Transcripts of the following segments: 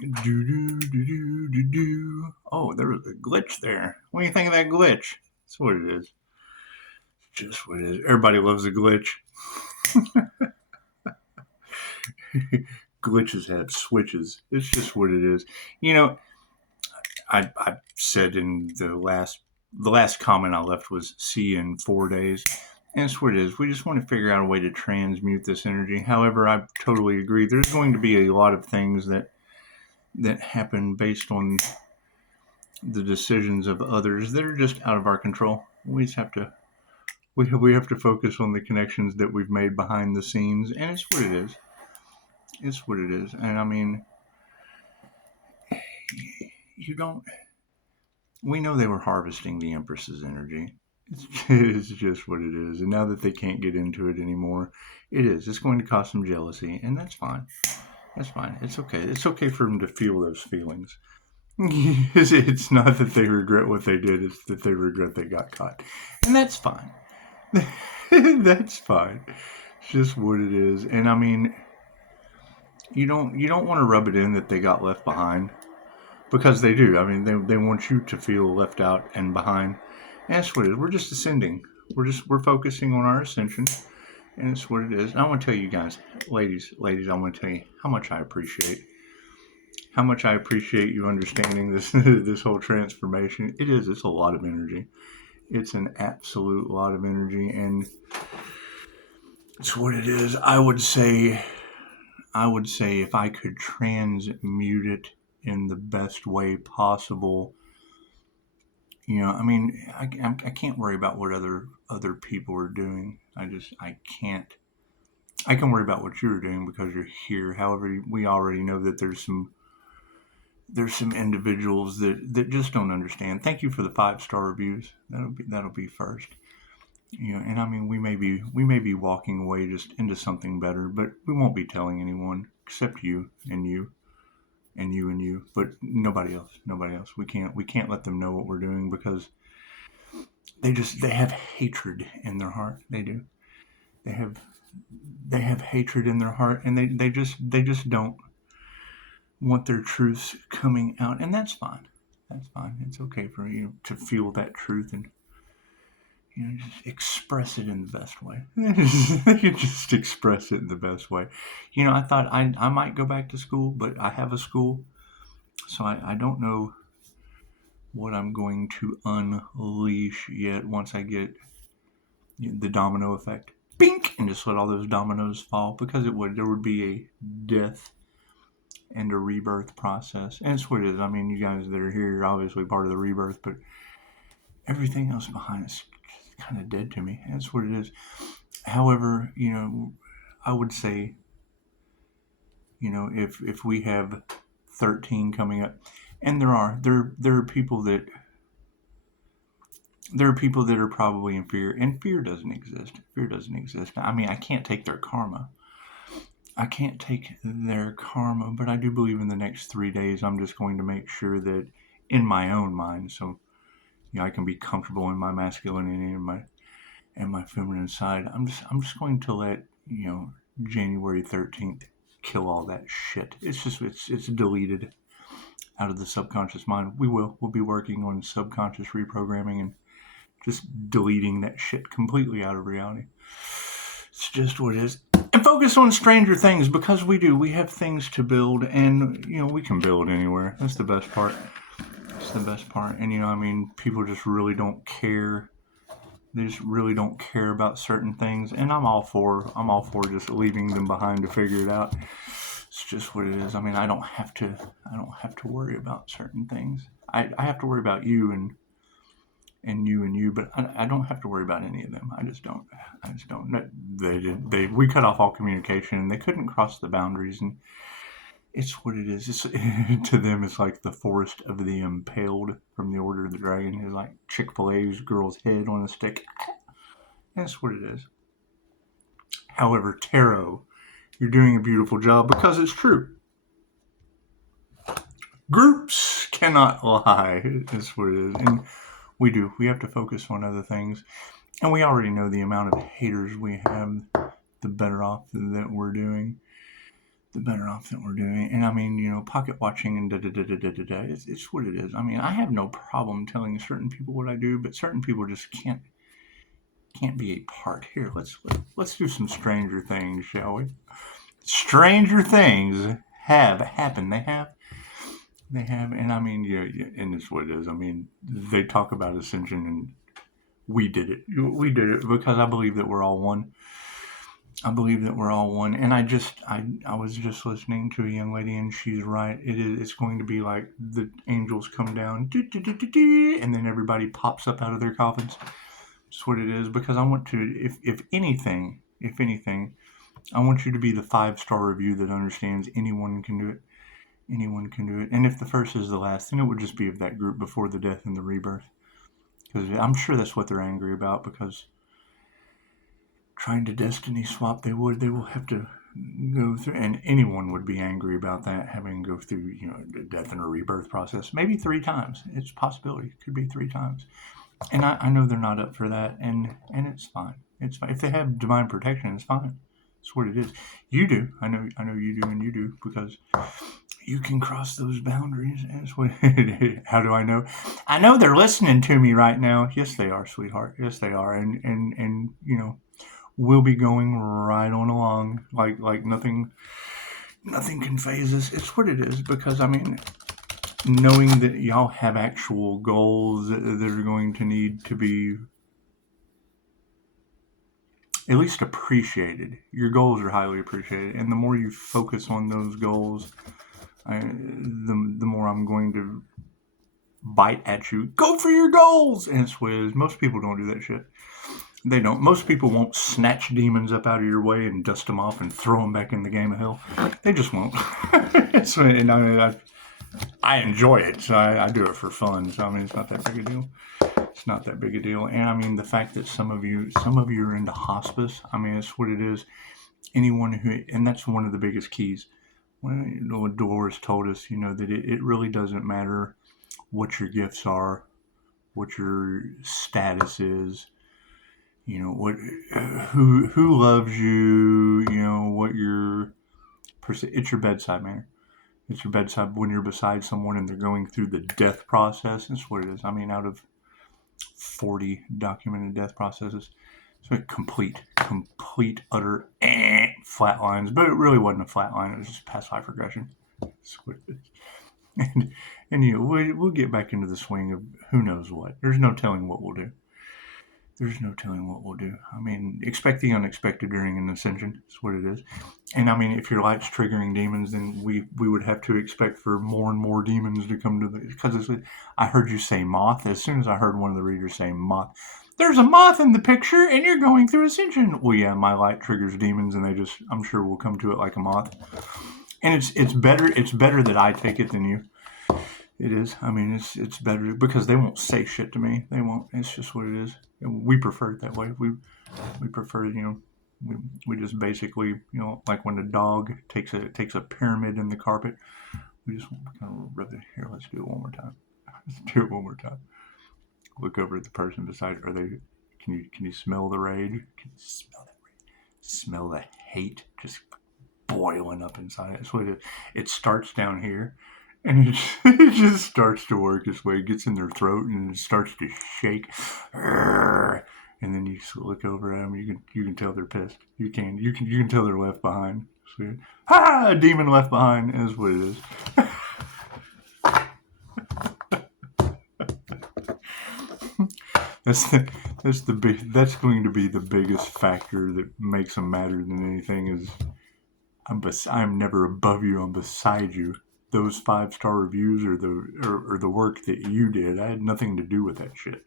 Do do do do do do. Oh, there was a glitch there. What do you think of that glitch? That's what it is. Just what it is. Everybody loves a glitch. Glitches have switches. It's just what it is. You know, I said in the last comment I left was see you in 4 days. And that's what it is. We just want to figure out a way to transmute this energy. However, I totally agree. There's going to be a lot of things that happen based on the decisions of others that are just out of our control. We just have to we have to focus on the connections that we've made behind the scenes, and it's what it is. It's what it is. And I mean, you don't. We know they were harvesting the Empress's energy. It's just what it is. And now that they can't get into it anymore, it is. It's going to cause some jealousy, and that's fine. That's fine. It's okay. It's okay for them to feel those feelings. It's not that they regret what they did, it's that they regret they got caught. And that's fine. That's fine. It's just what it is. And I mean, you don't want to rub it in that they got left behind because they do. I mean, they want you to feel left out and behind. And that's what it is. We're just ascending. We're focusing on our ascension, and it's what it is. And I want to tell you guys, ladies, I want to tell you how much I appreciate you understanding this this whole transformation. It is. It's a lot of energy. It's an absolute lot of energy, and it's what it is. I would say if I could transmute it in the best way possible, I mean, I can't worry about what other people are doing. I can't. I can worry about what you're doing because you're here. However, we already know that there's some individuals that just don't understand. Thank you for the 5-star reviews. That'll be first. And I mean we may be walking away just into something better, but we won't be telling anyone except you and you and you and you, but nobody else. Nobody else. We can't let them know what we're doing because they have hatred in their heart. They do. They have they have hatred in their heart, and they just don't want their truths coming out, and that's fine. That's fine. It's okay for you to feel that truth and just express it in the best way. You just express it in the best way. I thought I might go back to school, but I have a school, so I don't know what I'm going to unleash yet once I get the domino effect. Bink! And just let all those dominoes fall because there would be a death and a rebirth process. And it's what it is. I mean, you guys that are here are obviously part of the rebirth, but everything else behind is kind of dead to me. That's what it is. However, I would say, if we have 13 coming up, and there are people that are probably in fear, and fear doesn't exist. Fear doesn't exist. I mean, I can't take their karma. But I do believe in the next 3 days, I'm just going to make sure that in my own mind, so I can be comfortable in my masculinity and my feminine side. I'm just going to let January 13th kill all that shit. It's deleted out of the subconscious mind. We'll be working on subconscious reprogramming and just deleting that shit completely out of reality. It's just what it is. And focus on stranger things because we have things to build, and we can build anywhere. That's the best part. It's the best part. And I mean, people just really don't care. They just really don't care about certain things, and I'm all for just leaving them behind to figure it out. It's just what it is. I mean, I don't have to worry about certain things. I have to worry about you and you, but I don't have to worry about any of them. I just don't. We cut off all communication, and they couldn't cross the boundaries, and it's what it is. To them, it's like the forest of the impaled from the Order of the Dragon. It's like Chick-fil-A's girl's head on a stick. That's what it is. However, tarot, you're doing a beautiful job because it's true. Groups cannot lie. That's what it is. And we do. We have to focus on other things. And we already know the amount of haters we have, the better off that we're doing. the better off that we're doing. And I mean, pocket watching and it's what it is. I mean, I have no problem telling certain people what I do, but certain people just can't be a part. Here, let's do some Stranger Things, shall we? Stranger Things have happened. They have, and I mean, and it's what it is. I mean, they talk about ascension, and we did it. We did it because I believe that we're all one. I believe that we're all one. And I was just listening to a young lady, and she's right. It's going to be like the angels come down, and then everybody pops up out of their coffins. That's what it is. Because I want to, if anything, I want you to be the 5-star review that understands anyone can do it. Anyone can do it. And if the first is the last, then it would just be of that group before the death and the rebirth. Because I'm sure that's what they're angry about, because trying to destiny swap, they will have to go through, and anyone would be angry about that, having to go through, the death and a rebirth process. Maybe 3 times. It's a possibility. It could be 3 times. And I know they're not up for that, and it's fine. It's fine. If they have divine protection, it's fine. It's what it is. You do. I know you do, and you do, because you can cross those boundaries. That's what. How do I know? I know they're listening to me right now. Yes, they are, sweetheart. Yes, they are. And we'll be going right on along like nothing can phase us. It's what it is, because I mean, knowing that y'all have actual goals that are going to need to be at least appreciated. Your goals are highly appreciated, and the more you focus on those goals, the more I'm going to bite at you. Go for your goals! And it's whiz. Most people don't do that shit. They don't. Most people won't snatch demons up out of your way and dust them off and throw them back in the game of hell. They just won't. So, and I enjoy it, so I do it for fun. So I mean, it's not that big a deal. It's not that big a deal. And I mean, the fact that some of you are into hospice. I mean, it's what it is. Anyone who, and that's one of the biggest keys. When Dolores told us, that it really doesn't matter what your gifts are, what your status is, what who loves you, what your it's your bedside manner. It's your bedside when you're beside someone and they're going through the death process. That's what it is. I mean, out of 40 documented death processes, so complete utter flat lines. But it really wasn't a flat line. It was just past life regression. That's what it is. And we'll get back into the swing of who knows what. There's no telling what we'll do. I mean, expect the unexpected during an ascension. That's what it is. And I mean, if your light's triggering demons, then we would have to expect for more and more demons to come to the. Because I heard you say moth. As soon as I heard one of the readers say moth, there's a moth in the picture, and you're going through ascension. Well, yeah, my light triggers demons, and I'm sure will come to it like a moth. And it's better that I take it than you. It is. I mean, it's better because they won't say shit to me. They won't. It's just what it is. And we prefer it that way. We prefer, we just basically, like when a dog takes a pyramid in the carpet, we just kind of rub it here. Let's do it one more time. Look over at the person beside. Are they? Can you smell the rage? Can you smell that rage? Smell the hate just boiling up inside. That's what it is. It starts down here. And it just starts to work its way. It gets in their throat and it starts to shake. And then you look over at them. You can tell they're pissed. You can tell they're left behind. So, a demon left behind is what it is. That's going to be the biggest factor that makes them matter than anything. Is I'm never above you. I'm beside you. Those 5-star reviews or the work that you did. I had nothing to do with that shit.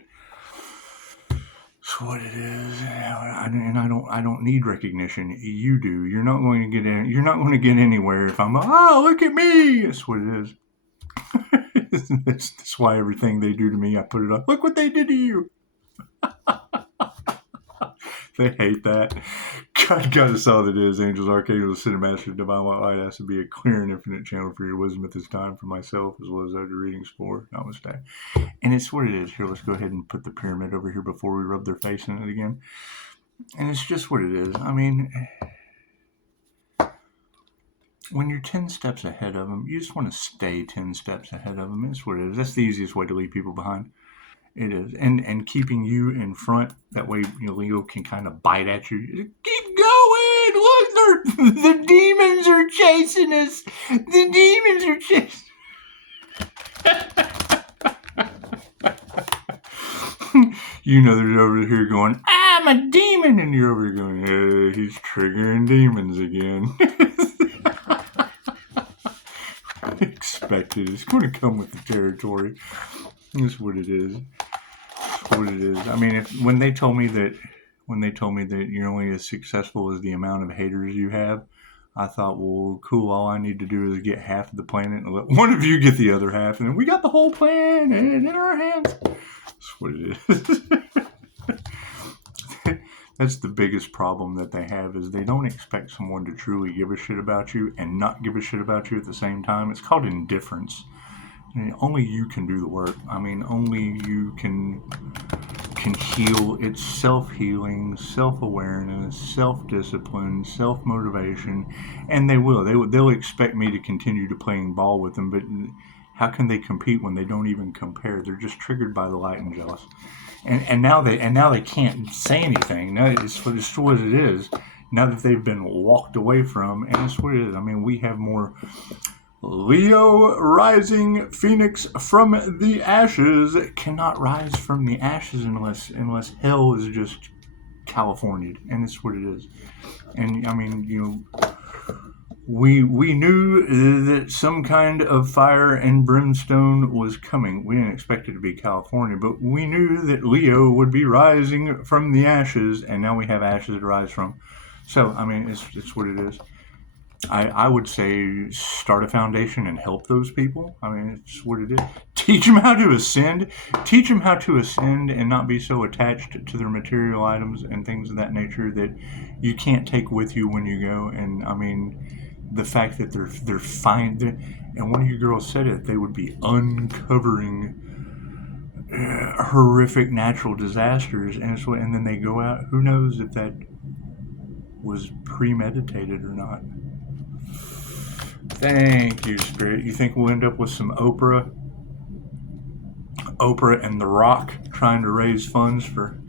That's what it is. And I don't need recognition. You do. You're not going to get anywhere if I'm look at me. That's what it is. That's why everything they do to me, I put it up. Look what they did to you. They hate that. God is all that is. Angels, Archangels, Cinemasters, Divine White Light has to be a clear and infinite channel for your wisdom at this time for myself as well as other readings for. Namaste. And it's what it is. Here, let's go ahead and put the pyramid over here before we rub their face in it again. And it's just what it is. I mean, when you're 10 steps ahead of them, you just want to stay 10 steps ahead of them. That's what it is. That's the easiest way to leave people behind. It is. And keeping you in front, that way, Leo can kind of bite at you. Keep going! Look, the demons are chasing us! The demons are chasing. They're over here going, I'm a demon! And you're over here going, hey, he's triggering demons again. Expected. It's going to come with the territory. That's what it is. That's what it is. I mean, when they told me that you're only as successful as the amount of haters you have, I thought, well, cool. All I need to do is get half of the planet and let one of you get the other half, and then we got the whole planet in our hands. That's what it is. That's the biggest problem that they have, is they don't expect someone to truly give a shit about you and not give a shit about you at the same time. It's called indifference. And only you can do the work. I mean, only you can heal. It's self-healing, self-awareness, self-discipline, self-motivation, and they'll expect me to continue to playing ball with them, but how can they compete when they don't even compare? They're just triggered by the light and jealous. And now they can't say anything. Now it's what it is. Now that they've been walked away from, and it's what it is. I mean, we have more Leo rising Phoenix from the ashes cannot rise from the ashes unless hell is just California, and it's what it is. And I mean, we knew that some kind of fire and brimstone was coming. We didn't expect it to be California, but we knew that Leo would be rising from the ashes, and now we have ashes to rise from. So, I mean, it's what it is. I would say start a foundation and help those people. I mean, it's what it is. Teach them how to ascend. Teach them how to ascend and not be so attached to their material items and things of that nature that you can't take with you when you go. And I mean, the fact that they're fine. And one of you girls said it. They would be uncovering horrific natural disasters, and then they go out. Who knows if that was premeditated or not? Thank you, Spirit. You think we'll end up with some Oprah and The Rock trying to raise funds for?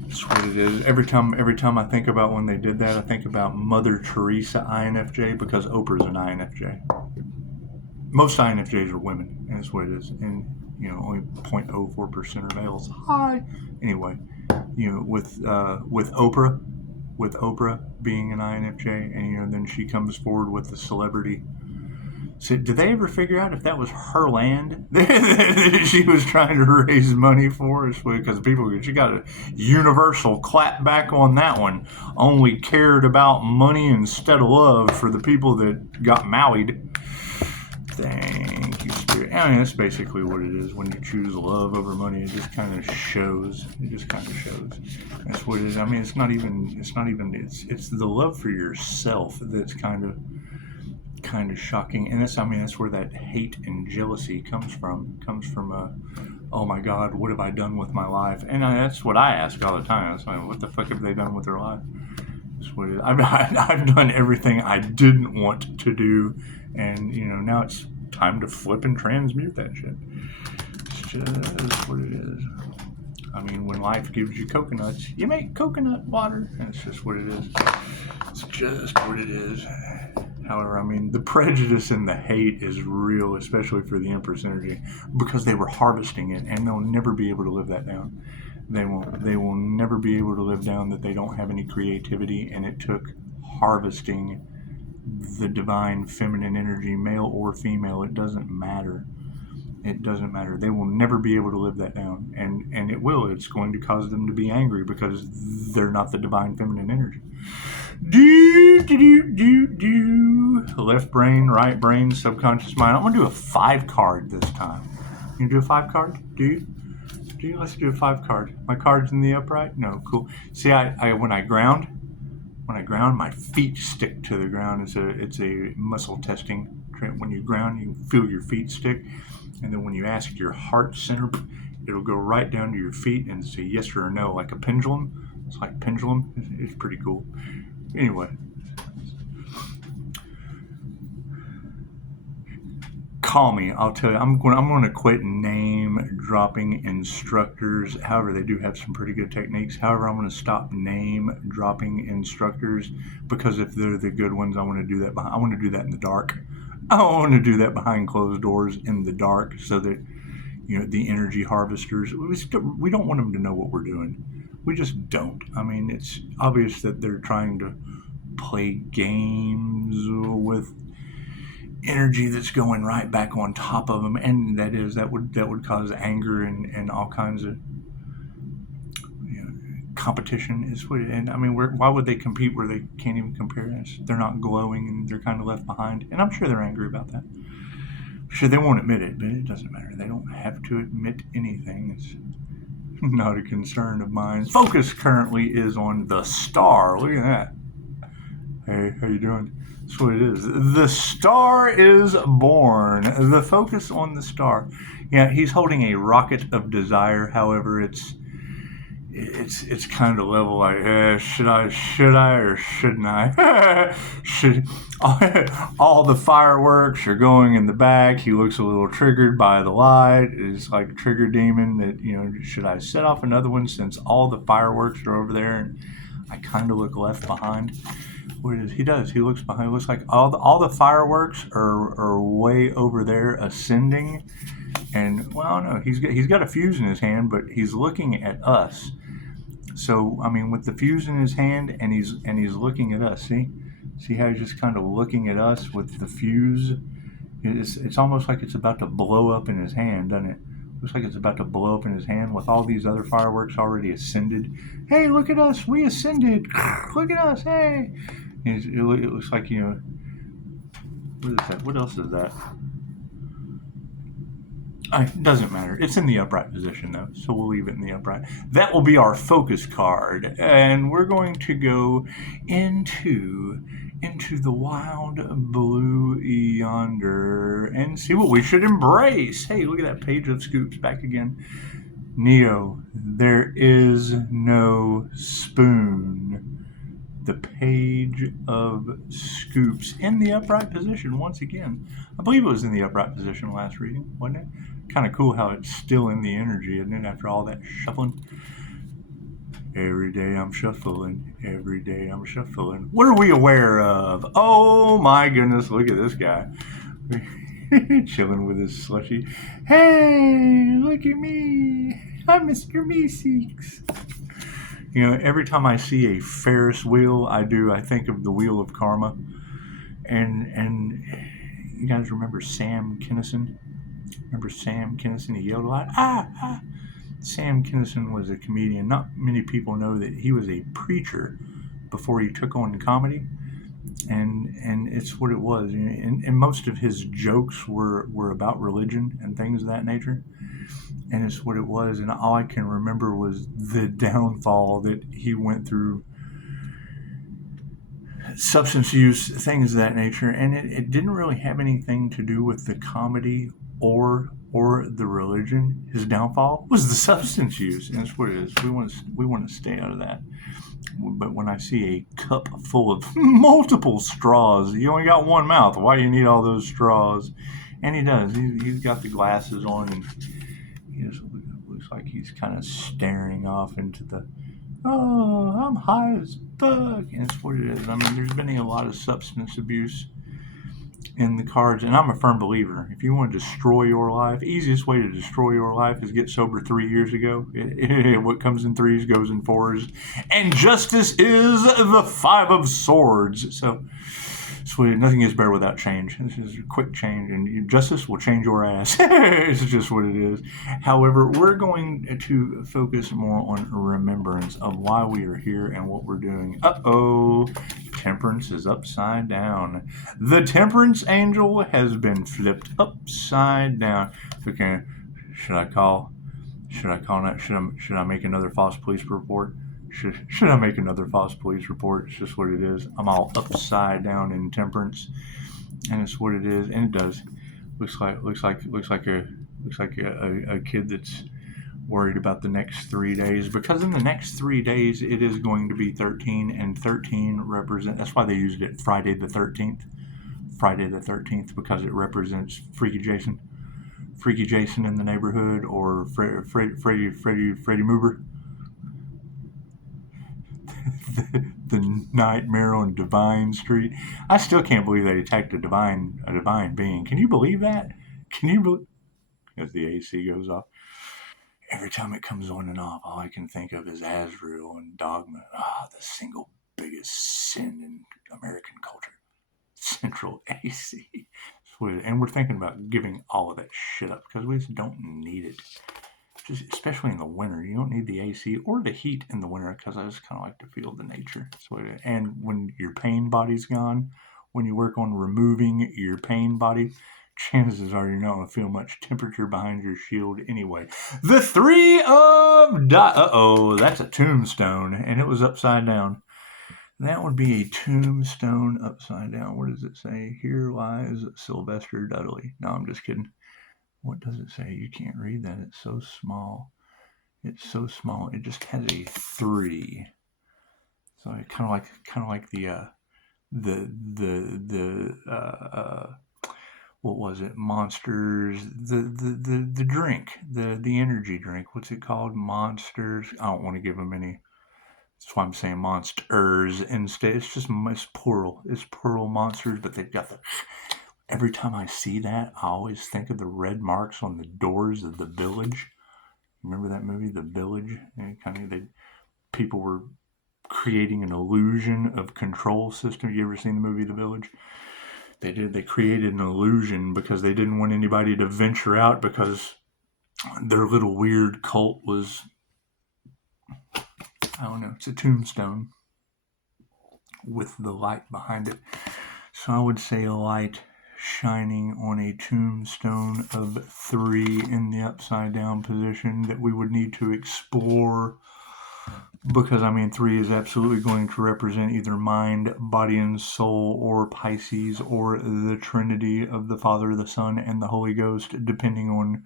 That's what it is. Every time I think about when they did that, I think about Mother Teresa INFJ, because Oprah's an INFJ. Most INFJs are women, and that's what it is. And only 0.04% are males. Hi. Anyway, with Oprah. With Oprah being an INFJ, and then she comes forward with the celebrity. So, did they ever figure out if that was her land that she was trying to raise money for? Because she got a universal clap back on that one. Only cared about money instead of love for the people that got married. Thank you, Spirit. I mean, that's basically what it is. When you choose love over money, it just kind of shows. That's what it is. I mean, it's the love for yourself that's kind of shocking. And that's where that hate and jealousy comes from. Oh my God, what have I done with my life? And that's what I ask all the time. It's like, what the fuck have they done with their life? That's what it is. I've done everything I didn't want to do. And, now it's time to flip and transmute that shit. It's just what it is. I mean, when life gives you coconuts, you make coconut water. And it's just what it is. It's just what it is. However, I mean, the prejudice and the hate is real, especially for the Empress energy, because they were harvesting it, and they'll never be able to live that down. They will never be able to live down that they don't have any creativity, and it took harvesting the divine feminine energy, male or female. It doesn't matter. They will never be able to live that down, and it will. It's going to cause them to be angry because they're not the divine feminine energy. Left brain, right brain, subconscious mind. I'm going to do a 5 card this time. You do a 5 card? Do you? Let's do a 5 card. My card's in the upright? No, cool. See, I when I ground, my feet stick to the ground. It's a muscle testing. When you ground, you can feel your feet stick. And then when you ask your heart center, it'll go right down to your feet and say yes or no, like a pendulum. It's like pendulum. It's pretty cool. Anyway. Call me. I'll tell you. I'm going to quit name dropping instructors. However, they do have some pretty good techniques. However, I'm going to stop name dropping instructors because if they're the good ones, I want to do that. I want to do that in the dark. I want to do that behind closed doors in the dark, so that the energy harvesters. We don't want them to know what we're doing. We just don't. I mean, it's obvious that they're trying to play games with energy that's going right back on top of them, and that would cause anger and all kinds of competition. Is what. And I mean, why would they compete where they can't even compare us? They're not glowing and they're kind of left behind, and I'm sure they're angry about that. Sure, they won't admit it, but it doesn't matter. They don't have to admit anything. It's not a concern of mine. Focus currently is on the star. Look at that. Hey, how you doing? That's what it is. The star is born. The focus on the star. Yeah, he's holding a rocket of desire. However, it's kind of level like, should I or shouldn't I? All the fireworks are going in the back. He looks a little triggered by the light. It's like a trigger demon that, should I set off another one since all the fireworks are over there and I kind of look left behind? What it is, he does. He looks behind. It looks like all the fireworks are way over there ascending, and well, no, he's got a fuse in his hand, but he's looking at us. So I mean, with the fuse in his hand, and he's looking at us. See how he's just kind of looking at us with the fuse. It's almost like it's about to blow up in his hand, doesn't it? Looks like it's about to blow up in his hand with all these other fireworks already ascended. Hey, look at us! We ascended! Look at us! Hey! It looks like, what is that? What else is that? It doesn't matter. It's in the upright position, though, so we'll leave it in the upright. That will be our focus card, and we're going to go into the wild blue yonder and see what we should embrace. Hey, look at that page of scoops back again. Neo, there is no spoon. The page of scoops in the upright position once again. I believe it was in the upright position last reading, wasn't it? Kind of cool how it's still in the energy, isn't it, after all that shuffling? Every day I'm shuffling. Every day I'm shuffling. What are we aware of? Oh my goodness, look at this guy. Chilling with his slushy. Hey, look at me. I'm Mr. Meeseeks. Every time I see a Ferris wheel, I think of the Wheel of Karma. And you guys remember Sam Kinison? Remember Sam Kinison? He yelled a lot. Ah! Sam Kinison was a comedian. Not many people know that he was a preacher before he took on comedy. And it's what it was. And most of his jokes were about religion and things of that nature. And it's what it was, and all I can remember was the downfall that he went through, substance use, things of that nature, and it didn't really have anything to do with the comedy or the religion. His downfall was the substance use, and that's what it is. We want to stay out of that. But when I see a cup full of multiple straws, you only got one mouth. Why do you need all those straws? And he does. He's got the glasses on, and it looks like he's kind of staring off into the, I'm high as fuck. And it's what it is. I mean, there's been a lot of substance abuse in the cards, and I'm a firm believer. If you want to destroy your life, easiest way to destroy your life is get sober 3 years ago. What comes in threes goes in fours. And justice is the 5 of swords. So nothing is better without change. This is a quick change, and justice will change your ass. It's just what it is. However, we're going to focus more on remembrance of why we are here and what we're doing. Temperance is upside down. The temperance angel has been flipped upside down. Okay, should I make another false police report? Should I make another false police report? It's just what it is. I'm all upside down in temperance, and it's what it is, and it does. Looks like a kid that's worried about the next 3 days, because in the next 3 days it is going to be 13, and 13 represent. That's why they used it Friday the 13th. Friday the 13th because it represents Freaky Jason. Freaky Jason in the neighborhood, or Freddy Moober. The nightmare on Divine Street. I still can't believe they attacked a divine being. Can you believe that? Can you believe? As the AC goes off. Every time it comes on and off, all I can think of is Azrael and Dogma. The single biggest sin in American culture. Central AC. And we're thinking about giving all of that shit up because we just don't need it. Just especially in the winter, you don't need the AC or the heat in the winter because I just kind of like to feel the nature. And when your pain body's gone, when you work on removing your pain body, chances are you're not going to feel much temperature behind your shield anyway. The Three of that's a tombstone, and it was upside down. That would be a tombstone upside down. What does it say? Here lies Sylvester Dudley. No, I'm just kidding. What does it say? You can't read that. It's so small. It's so small. It just has a 3. So it kind of like the what was it? Monsters. The drink. The energy drink. What's it called? Monsters. I don't want to give them any. That's why I'm saying monsters instead. It's plural. It's plural monsters, but they've got the. Every time I see that, I always think of the red marks on the doors of The Village. Remember that movie, The Village? People were creating an illusion of control system. You ever seen the movie The Village? They did. They created an illusion because they didn't want anybody to venture out because their little weird cult was, I don't know, it's a tombstone with the light behind it. So I would say a light shining on a tombstone of 3 in the upside down position that we would need to explore, because 3 is absolutely going to represent either mind, body, and soul, or Pisces, or the Trinity of the Father, the Son, and the Holy Ghost, depending on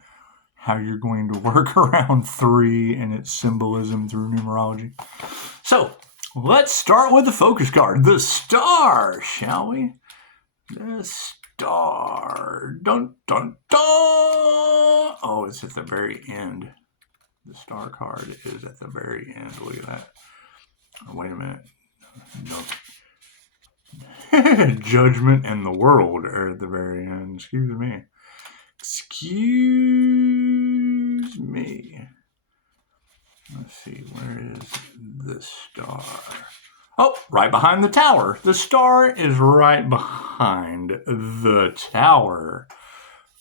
how you're going to work around 3 and its symbolism through numerology. So let's start with the focus card, the Star, shall we? The Star. Dun, dun, dun. Oh, it's at the very end. The Star card is at the very end. Look at that. Oh, wait a minute. No. Judgment and the world are at the very end. Excuse me. Excuse me. Let's see. Where is the Star? Oh, right behind the tower. The Star is right behind the tower.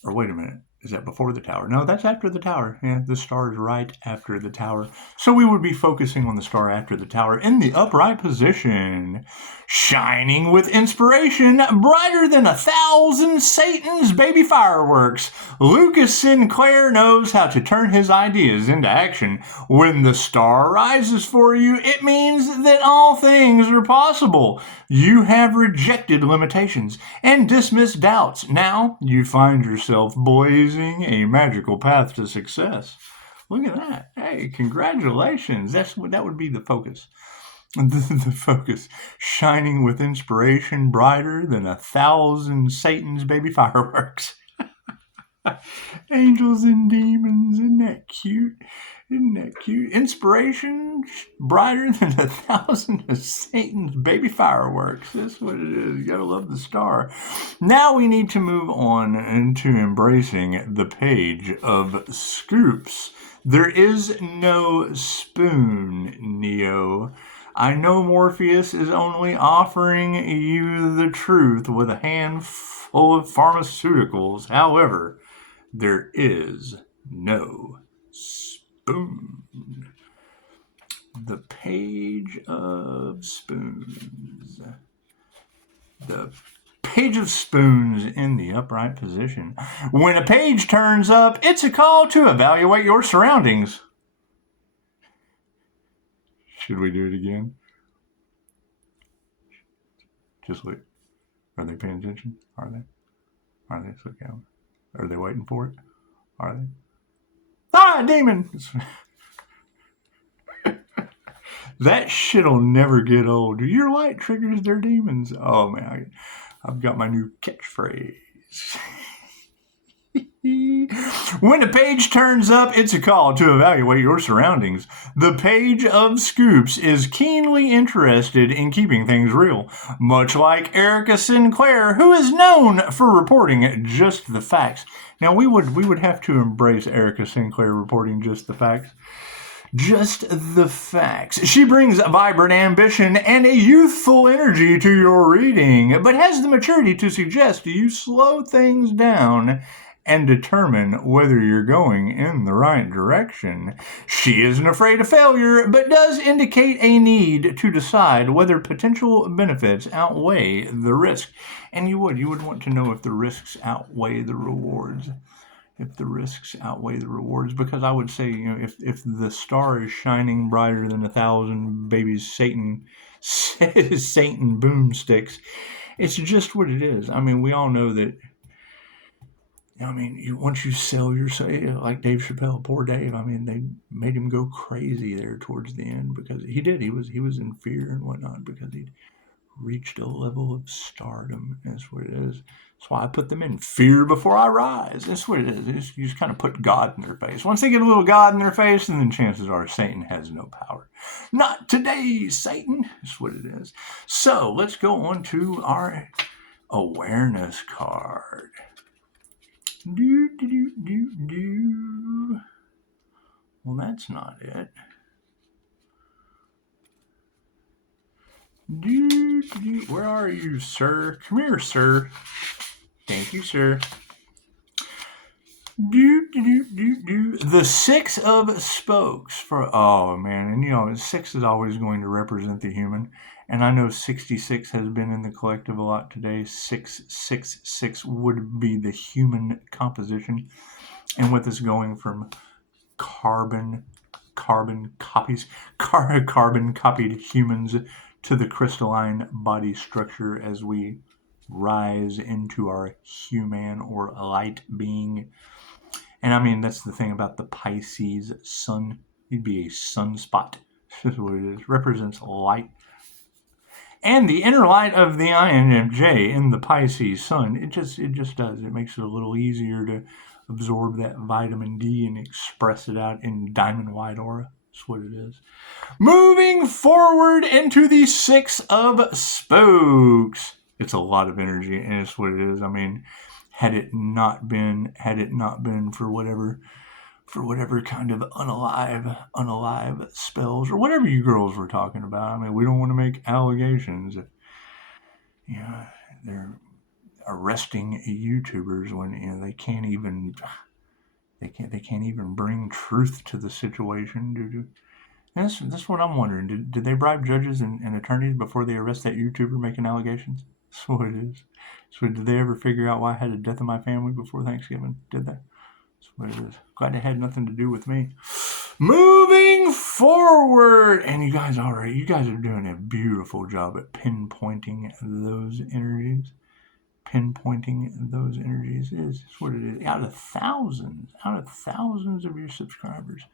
Or wait a minute. Is that before the tower? No, that's after the tower. Yeah, the Star is right after the tower. So we would be focusing on the Star after the tower in the upright position. Shining with inspiration, brighter than 1,000 Satan's baby fireworks. Lucas Sinclair knows how to turn his ideas into action. When the Star rises for you, it means that all things are possible. You have rejected limitations and dismissed doubts. Now you find yourself blazing a magical path to success. Look at that. Hey, congratulations. That would be the focus. The focus. Shining with inspiration, brighter than 1,000 Satan's baby fireworks. Angels and demons. Isn't that cute? Isn't that cute? Inspiration, brighter than 1,000 of Satan's baby fireworks. That's what it is. You gotta love the Star. Now we need to move on into embracing the page of scoops. There is no spoon, Neo. I know Morpheus is only offering you the truth with a handful of pharmaceuticals. However, there is no spoon. The page of spoons. The page of spoons in the upright position. When a page turns up, it's a call to evaluate your surroundings. Should we do it again? Just look. Are they paying attention? Are they? Okay. Are they waiting for it? Are they? Ah, demon! That shit'll never get old. Your light triggers their demons. Oh, man. I've got my new catchphrase. When the page turns up, it's a call to evaluate your surroundings. The Page of Scoops is keenly interested in keeping things real, much like Erica Sinclair, who is known for reporting just the facts. Now, we would have to embrace Erica Sinclair reporting just the facts. Just the facts. She brings vibrant ambition and a youthful energy to your reading, but has the maturity to suggest you slow things down and determine whether you're going in the right direction. She isn't afraid of failure, but does indicate a need to decide whether potential benefits outweigh the risk. And you would want to know if the risks outweigh the rewards. If the risks outweigh the rewards, because I would say, if the star is shining brighter than 1,000 babies Satan boomsticks, it's just what it is. I mean, we all know that. Once you sell your soul, like Dave Chappelle, poor Dave. I mean, they made him go crazy there towards the end because he did. He was in fear and whatnot because he'd reached a level of stardom. That's what it is. That's why I put them in fear before I rise. That's what it is. You just kind of put God in their face. Once they get a little God in their face, and then chances are Satan has no power. Not today, Satan. That's what it is. So let's go on to our awareness card. Well, that's not it. Where are you, sir? Come here, sir. Thank you, sir. The Six of Spokes oh man, and 6 is always going to represent the human. And I know 66 has been in the collective a lot today. 666 would be the human composition. And with us going from carbon copied humans to the crystalline body structure as we rise into our human or light being. And I mean, that's the thing about the Pisces sun. It'd be a sunspot. That's what it is. Represents light. And the inner light of the INFJ in the Pisces sun, it just does. It makes it a little easier to absorb that vitamin D and express it out in diamond white aura. That's what it is. Moving forward into the Six of Spokes. It's a lot of energy, and it's what it is. I mean, had it not been for whatever kind of unalive spells or whatever you girls were talking about. I mean, we don't want to make allegations. They're arresting YouTubers when they can't even bring truth to the situation. That's what I'm wondering. Did they bribe judges and attorneys before they arrest that YouTuber making allegations? That's what it is. So did they ever figure out why I had a death in my family before Thanksgiving? Did they? That's what it is. Glad it had nothing to do with me. Moving forward, and you guys are doing a beautiful job at pinpointing those energies. Is what it is. Out of thousands of your subscribers.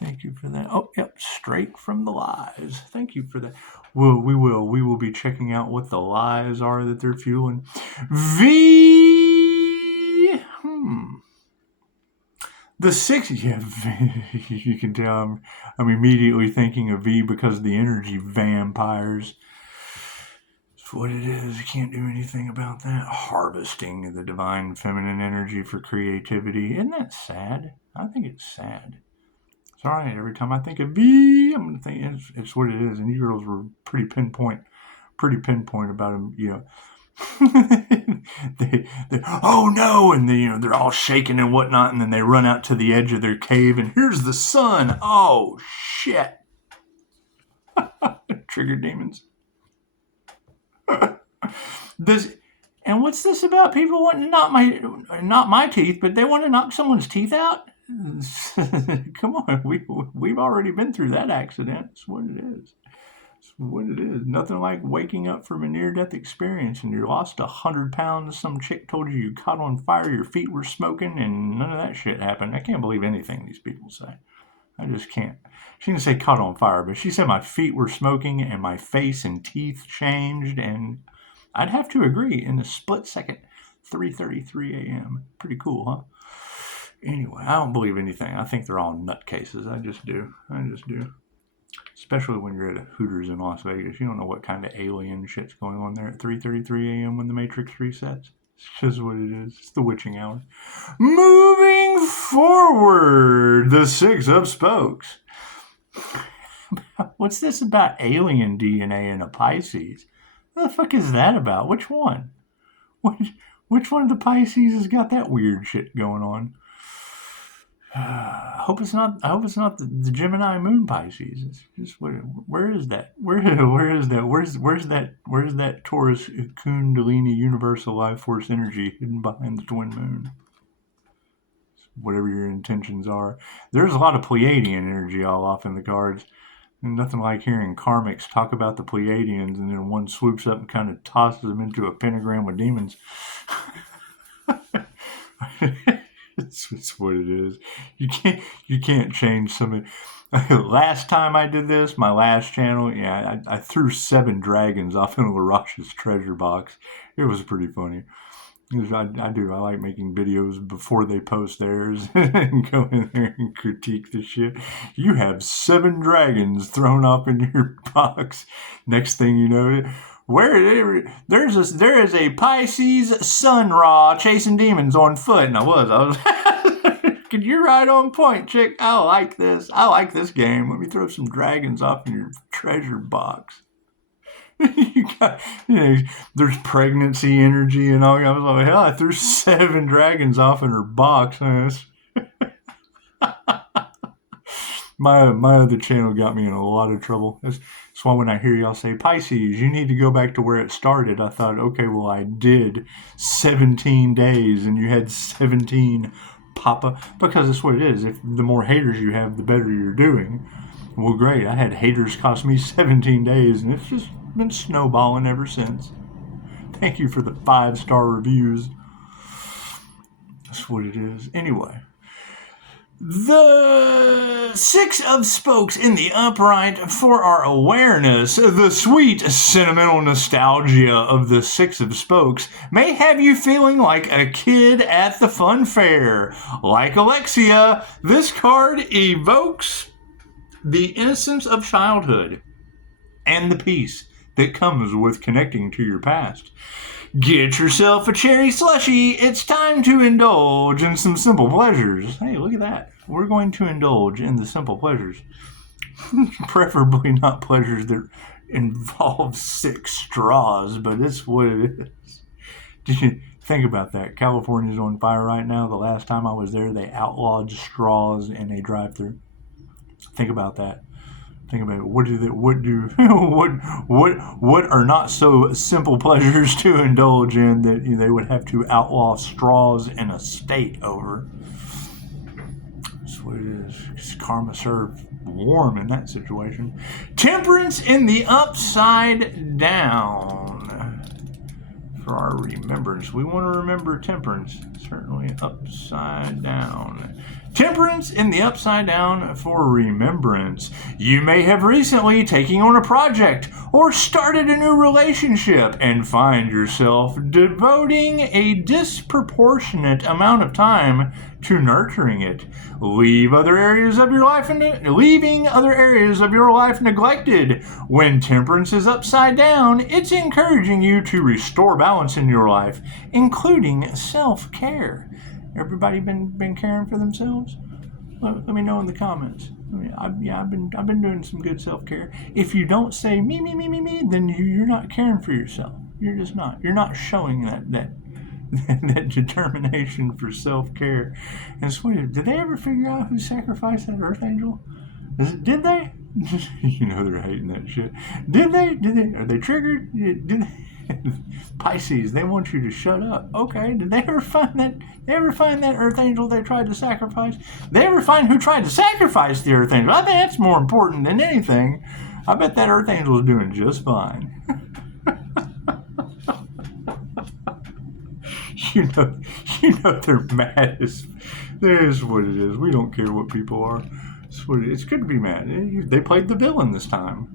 Thank you for that. Oh, yep, straight from the lies. Thank you for that. We will be checking out what the lies are that they're fueling. The 6, you can tell I'm immediately thinking of V because of the energy vampires. That's what it is. You can't do anything about that. Harvesting the divine feminine energy for creativity. Isn't that sad? I think it's sad. It's all right. Every time I think of V, I'm going to think it's what it is. And you girls were pretty pinpoint about them, they oh no, and they're all shaking and whatnot, and then they run out to the edge of their cave, and here's the sun. Oh shit! Trigger demons. And what's this about people wanting to knock my teeth, but they want to knock someone's teeth out? Come on, we've already been through that accident. It's what it is. It's what it is. Nothing like waking up from a near-death experience and you lost 100 pounds. Some chick told you caught on fire, your feet were smoking, and none of that shit happened. I can't believe anything these people say. I just can't. She didn't say caught on fire, but she said my feet were smoking and my face and teeth changed, and I'd have to agree. In a split second, 3:33 a.m. Pretty cool, huh? Anyway, I don't believe anything. I think they're all nutcases. I just do. Especially when you're at a Hooters in Las Vegas. You don't know what kind of alien shit's going on there at 3:33 a.m. when the Matrix resets. It's just what it is. It's the witching hour. Moving forward, the Six of Spokes. What's this about alien DNA in a Pisces? What the fuck is that about? Which one? Which one of the Pisces has got that weird shit going on? I hope it's not the Gemini Moon Pisces. It's just where is that? Where is that? Where's that Taurus Kundalini Universal Life Force energy hidden behind the twin moon? Whatever your intentions are. There's a lot of Pleiadian energy all off in the cards. And nothing like hearing karmics talk about the Pleiadians and then one swoops up and kind of tosses them into a pentagram with demons. It's what it is. You can't change something. Last time I did this, my last channel, I threw 7 dragons off into LaRoche's treasure box. It was pretty funny. I like making videos before they post theirs and go in there and critique the shit. You have 7 dragons thrown off into your box. Next thing you know, there is a Pisces Sun Ra chasing demons on foot, and I was you're right on point, chick. I like this game. Let me throw some dragons off in your treasure box. There's pregnancy energy and all. I was like, hell, I threw 7 dragons off in her box. My other channel got me in a lot of trouble. That's why when I hear y'all say, Pisces, you need to go back to where it started, I thought, okay, well, I did 17 days and you had 17 papa. Because that's what it is. If the more haters you have, the better you're doing. Well, great. I had haters cost me 17 days, and it's just been snowballing ever since. Thank you for the 5-star reviews. That's what it is. Anyway. The Six of Spokes in the upright for our awareness. The sweet, sentimental nostalgia of the Six of Spokes may have you feeling like a kid at the fun fair. Like Alexia, this card evokes the innocence of childhood and the peace that comes with connecting to your past. Get yourself a cherry slushie. It's time to indulge in some simple pleasures. Hey, look at that. We're going to indulge in the simple pleasures. Preferably not pleasures that involve 6 straws, but it's what it is. Did you think about that? California's on fire right now. The last time I was there, they outlawed straws in a drive-thru. Think about that. Think about it. What are not so simple pleasures to indulge in that they would have to outlaw straws in a state over? That's what it is. It's karma served warm in that situation. Temperance in the upside down. For our remembrance, we want to remember temperance. Certainly upside down. Temperance in the upside down for remembrance. You may have recently taken on a project or started a new relationship and find yourself devoting a disproportionate amount of time to nurturing it. Leaving other areas of your life neglected. When temperance is upside down, it's encouraging you to restore balance in your life, including self-care. Everybody been caring for themselves? Let me know in the comments. I've been doing some good self-care. If you don't say me, then you're not caring for yourself. You're just not. You're not showing that determination for self-care. And sweet, did they ever figure out who sacrificed that Earth Angel? Did they? You know they're hating that shit. Did they? Are they triggered? Did they? Pisces, they want you to shut up. Okay, did they ever find that? They ever find that Earth Angel they tried to sacrifice? They ever find who tried to sacrifice the Earth Angel? I think that's more important than anything. I bet that Earth Angel is doing just fine. You know they're mad as. There's what it is. We don't care what people are. It's good to be mad. They played the villain this time.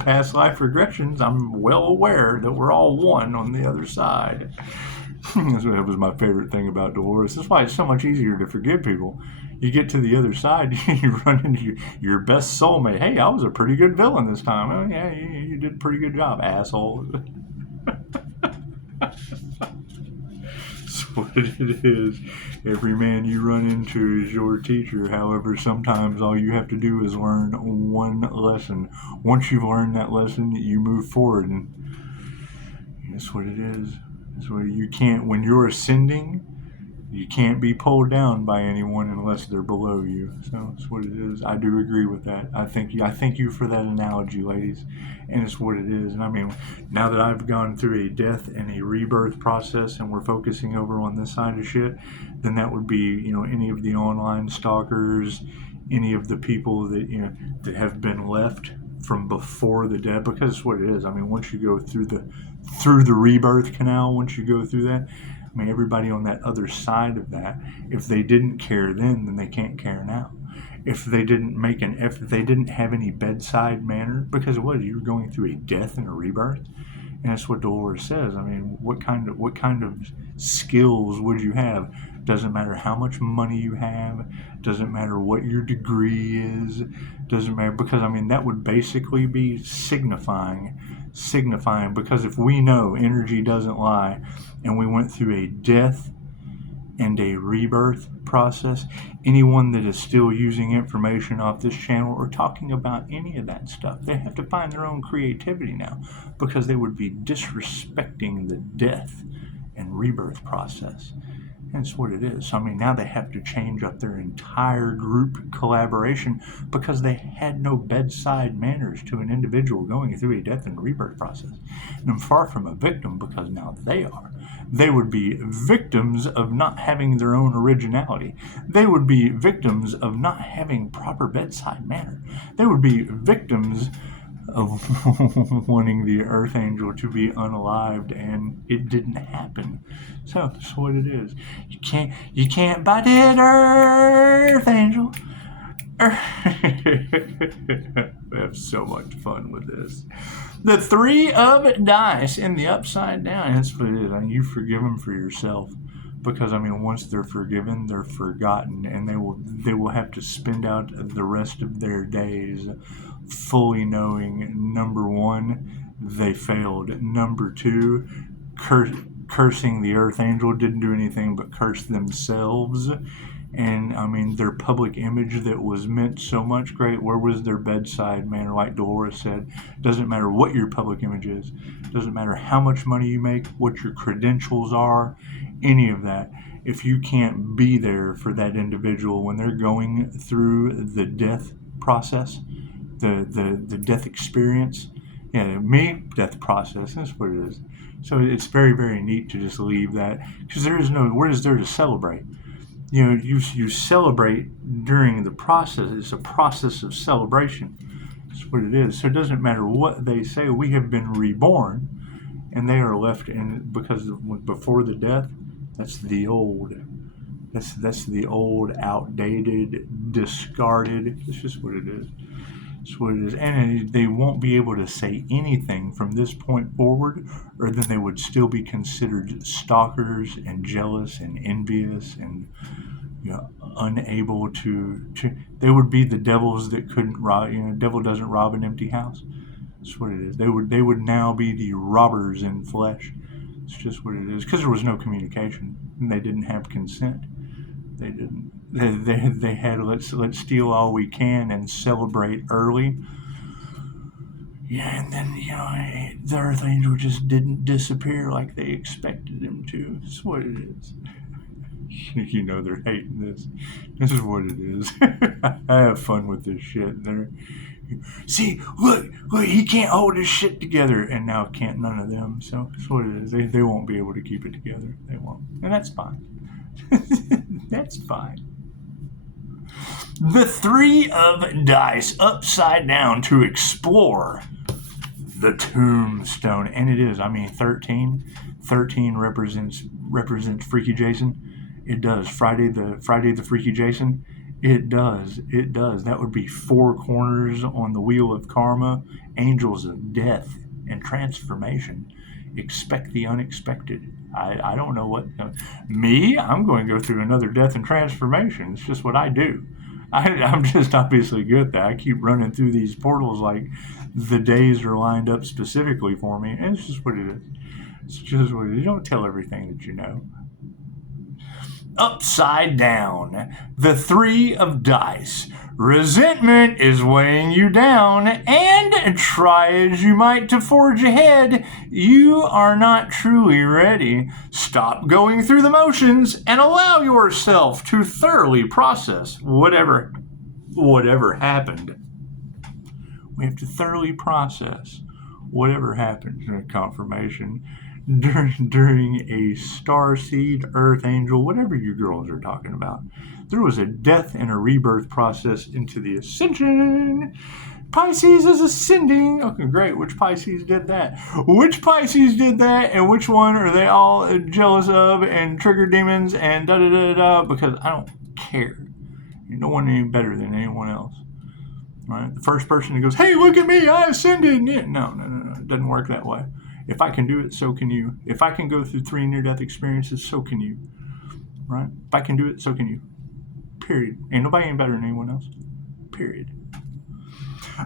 Past life regressions, I'm well aware that we're all one on the other side. That was my favorite thing about Dolores. That's why it's so much easier to forgive people. You get to the other side, you run into your best soulmate. Hey, I was a pretty good villain this time. Oh, yeah, you did a pretty good job, asshole. That's what it is. Every man you run into is your teacher. However, sometimes all you have to do is learn one lesson. Once you've learned that lesson, you move forward, and that's what it is. So you can't, when you're ascending, you can't be pulled down by anyone unless they're below you. So that's what it is. I do agree with that. I thank you for that analogy, ladies. And it's what it is. And I mean, now that I've gone through a death and a rebirth process, and we're focusing over on this side of shit, then that would be, any of the online stalkers, any of the people that that have been left from before the death, because it's what it is. I mean, once you go through the rebirth canal, once you go through that, I mean, everybody on that other side of that, if they didn't care then they can't care now. If they didn't if they didn't have any bedside manner, because you're going through a death and a rebirth, and that's what Dolores says. I mean, what kind of skills would you have? Doesn't matter how much money you have. Doesn't matter what your degree is. Doesn't matter, because I mean that would basically be signifying, because if we know energy doesn't lie, and we went through a death and a rebirth process, anyone that is still using information off this channel or talking about any of that stuff, they have to find their own creativity now, because they would be disrespecting the death and rebirth process. That's what it is. So, I mean, now they have to change up their entire group collaboration because they had no bedside manners to an individual going through a death and rebirth process. And I'm far from a victim, because now they are. They would be victims of not having their own originality. They would be victims of not having proper bedside manner. They would be victims of wanting the Earth Angel to be unalived, and it didn't happen. So that's what it is. You can't bite it, Earth Angel. We have so much fun with this. The 3 of dice in the upside down. That's what it is. I mean, you forgive them for yourself. Because I mean, once they're forgiven, they're forgotten, and they will have to spend out the rest of their days fully knowing, number 1, they failed. Number 2, cursing the Earth Angel didn't do anything but curse themselves. And I mean, their public image that was meant so much great, where was their bedside manner? Like Dolores said, doesn't matter what your public image is, doesn't matter how much money you make, what your credentials are, any of that. If you can't be there for that individual when they're going through the death process, the death experience, death process, that's what it is. So it's very, very neat to just leave that, because what is there to celebrate? You celebrate during the process. It's a process of celebration. That's what it is. So it doesn't matter what they say. We have been reborn, and they are left in, because before the death, that's the old, outdated, discarded. It's just what it is. That's what it is. And they won't be able to say anything from this point forward, or then they would still be considered stalkers and jealous and envious and unable to. They would be the devils that couldn't rob. Devil doesn't rob an empty house. That's what it is. They would now be the robbers in flesh. It's just what it is, because there was no communication, and they didn't have consent. They didn't. They had let's steal all we can and celebrate early. Yeah, and then the Earth Angel just didn't disappear like they expected him to. That's what it is. They're hating this. This is what it is. I have fun with this shit. See, look, he can't hold his shit together, and now can't none of them. So that's what it is. They won't be able to keep it together. They won't, and that's fine. That's fine. The 3 of dice upside down to explore the tombstone, and it is. I mean, 13 represents Freaky Jason. It does. Friday the Freaky Jason It does. It does. That would be four corners on the wheel of karma, angels of death and transformation. Expect the unexpected. I don't know what. Me? I'm going to go through another death and transformation. It's just what I do. I'm just obviously good at that. I keep running through these portals like the days are lined up specifically for me, and it's just what it is. It's just what it is. You don't tell everything that you know. Upside down. The three of dice. Resentment is weighing you down, and try as you might to forge ahead, you are not truly ready. Stop going through the motions and allow yourself to thoroughly process whatever happened. We have to thoroughly process whatever happened in a confirmation during a starseed, earth angel, whatever you girls are talking about. There was a death and a rebirth process into the ascension. Pisces is ascending. Okay, great. Which Pisces did that? Which Pisces did that? And which one are they all jealous of and trigger demons and da-da-da-da? Because I don't care. No one any better than anyone else. Right? The first person who goes, hey, look at me, I ascended. No. It doesn't work that way. If I can do it, so can you. If I can go through 3 near-death experiences, so can you. Right? If I can do it, so can you. Period. Ain't nobody any better than anyone else. Period.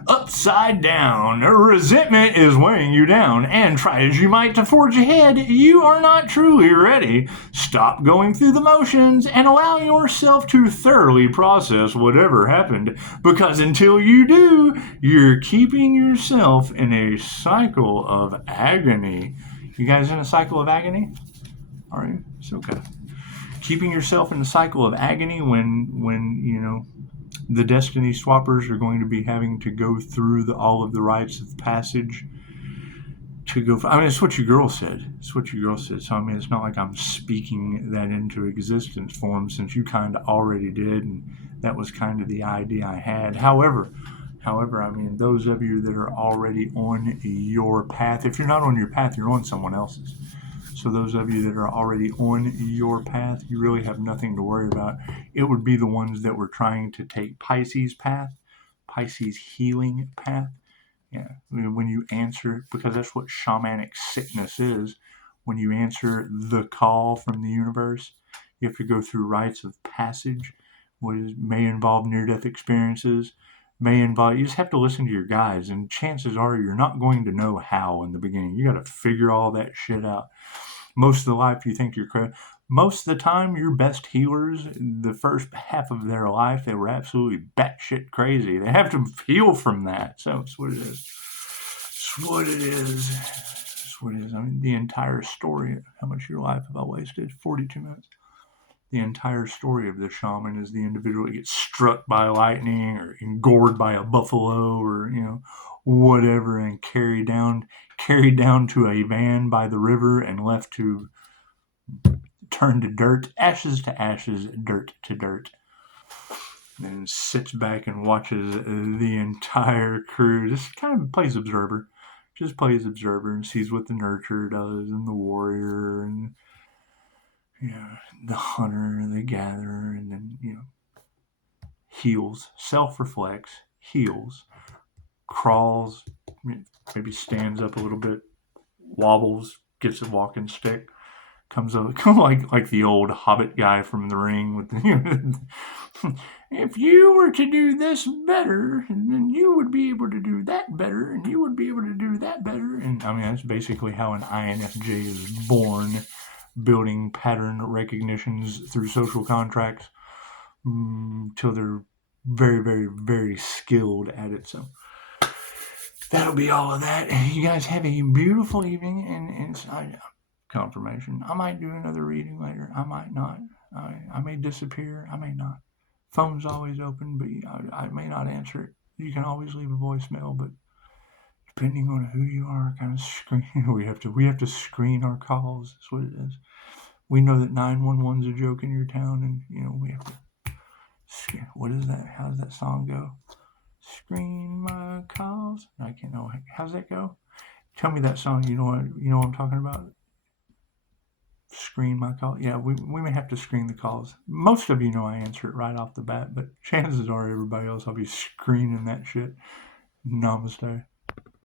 Upside down. Resentment is weighing you down, and try as you might to forge ahead, you are not truly ready. Stop going through the motions and allow yourself to thoroughly process whatever happened, because until you do, you're keeping yourself in a cycle of agony. You guys in a cycle of agony? Are you? It's okay. Keeping yourself in the cycle of agony when you know, the Destiny Swappers are going to be having to go through all of the rites of passage to go. I mean, it's what your girl said. So, I mean, it's not like I'm speaking that into existence for them, since you kind of already did, and that was kind of the idea I had. However, I mean, those of you that are already on your path, if you're not on your path, you're on someone else's. So those of you that are already on your path, you really have nothing to worry about. It would be the ones that were trying to take Pisces path, Pisces healing path. Yeah, when you answer, because that's what shamanic sickness is. When you answer the call from the universe, you have to go through rites of passage, which may involve near-death experiences, you just have to listen to your guides, and chances are you're not going to know how in the beginning. You got to figure all that shit out. Most of the life you think you're crazy. Most of the time, your best healers, the first half of their life, they were absolutely batshit crazy. They have to heal from that. So it's what it is. It's what it is. It's what it is. I mean, the entire story, how much of your life have I wasted? 42 minutes. The entire story of the shaman is the individual that gets struck by lightning or gored by a buffalo or, you know, whatever, and carried down to a van by the river and left to turn to dirt, ashes to ashes, dirt to dirt. And then sits back and watches the entire crew. Just kind of plays observer. Just plays observer and sees what the nurturer does and the warrior and, you know, the hunter and the gatherer, and then, you know, heals, self-reflects, heals, crawls, maybe stands up a little bit, wobbles, gets a walking stick, comes up like the old Hobbit guy from The Ring with the, if you were to do this better, then you would be able to do that better, and you would be able to do that better. And I mean, that's basically how an INFJ is born, building pattern recognitions through social contracts till they're very, very, very skilled at it. So that'll be all of that. You guys have a beautiful evening, and confirmation. I might do another reading later. I might not. I may disappear. I may not. Phone's always open, but I may not answer it. You can always leave a voicemail, but depending on who you are, kind of screen. We have to screen our calls. That's what it is. We know that 911's a joke in your town, and you know we have to. What is that? How does that song go? Screen my calls. I can't know. How's that go? Tell me that song. You know what I'm talking about. screen my call. Yeah, we may have to screen the calls. Most of you know I answer it right off the bat, but chances are everybody else I'll be screening that shit. Namaste.